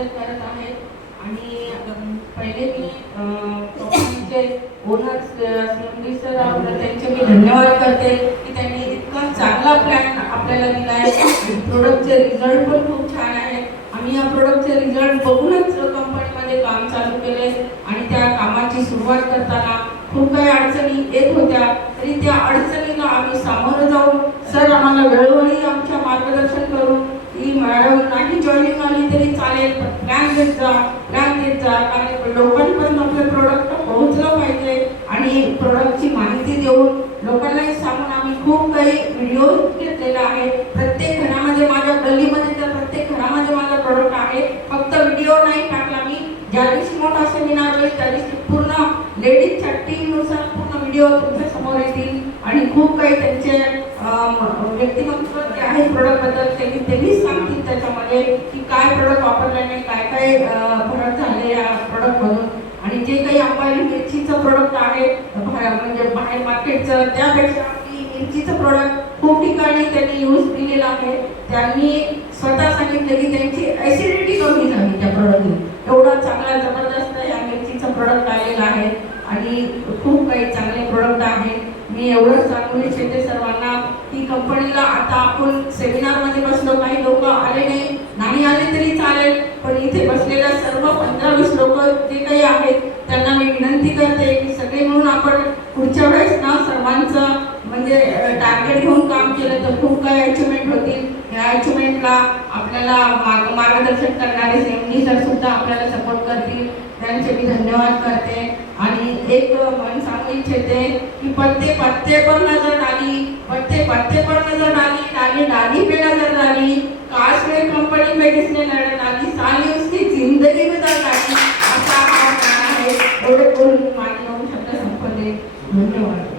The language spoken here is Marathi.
मदत करत आहे। आणि पहिले मी कंपनीचे ओनर्स श्रीमती सर त्यांचे मी धन्यवाद करते की त्यांनी इतका चांगला प्लॅन आपल्याला दिला आहे। प्रोडक्टचे रिझल्ट पण खूप छान आहे। आम्ही या प्रोडक्टचे रिझल्ट बघूनच कंपनीमध्ये काम चालू केले आणि त्या कामाची सुरुवात करताना खूप काही अडचणी येत होत्या, तरी त्या अडचणीला आम्ही सामोरं जाऊन सर आम्हाला वेळोवेळी आमच्या मार्गदर्शन करून की मॅडम नाही जॉईनिंग आली तरी चालेल, प्लॅन देत जा, कारण लोकांपर्यंत आपलं प्रोडक्ट पोहोचलं पाहिजे आणि प्रोडक्टची माहिती देऊन लोकांनाही सांगून आम्ही खूप काही व्हिडिओ घेतलेला आहे। प्रत्येक घरामध्ये माझ्या गल्लीमध्ये तर प्रत्येक घरामध्ये माझा प्रोडक्ट आहे। फक्त व्हिडिओ नाही टाकला मी, ज्या दिवशी मोठा सेमिनार होईल त्या दिवशी पूर्ण लेडीजच्या टीमनुसार पूर्ण व्हिडिओ तुमच्या समोर येतील आणि खूप काही त्यांचे व्यक्तिमत्व जे आहे प्रोडक्ट बद्दल त्यांनीच सांगतील त्याच्यामध्ये की काय प्रोडक्ट वापरल्याने काय काय फरक झाले या प्रोडक्ट मधून। आणि जे काही अंबानी मिरचीचं प्रोडक्ट आहे म्हणजे बाहेर मार्केटचं त्यापेक्षा मिरचीचं प्रोडक्ट खूप ठिकाणी त्यांनी यूज केलेलं आहे। त्यांनी स्वतः सांगितलं की त्यांची ऍसिडिटी कमी झाली त्या प्रोडक्टने, एवढा चांगला जबरदस्त या मिरचीचं प्रोडक्ट आलेलं आहे आणि खूप काही चांगले प्रोडक्ट आहे। मी एवढंच सांगू इच्छिते सर्वांना की कंपनीला आता आपण सेमिनारमध्ये बसलो, काही लोक आले नाही आले तरी चालेल, पण इथे बसलेल्या सर्व 15-20 लोक जे काही आहेत त्यांना मी विनंती करते की सगळे मिळून आपण पुढच्या वेळेस ना सर्वांचं म्हणजे टार्गेट घेऊन काम केलं तर खूप काही अचिव्हमेंट होतील। या अचिव्हमेंटला आपल्याला मार्गदर्शन करणारे सेमनी सर सुद्धा आपल्याला सपोर्ट करतील, त्यांचे मी धन्यवाद करते। आणि एक मन सांगू इच्छिते कि पत्ते पत्ते पर नजर डाली, पत्ते पत्ते पर नजर डाली, डाली डाली पे नजर डाली, काश में कंपनी में किसने नजर डाली, साली उसकी जिंदगी में दर डाली। असा हा गाणं आहे। एवढे बोलून माझे 9 शब्द संपले। धन्यवाद।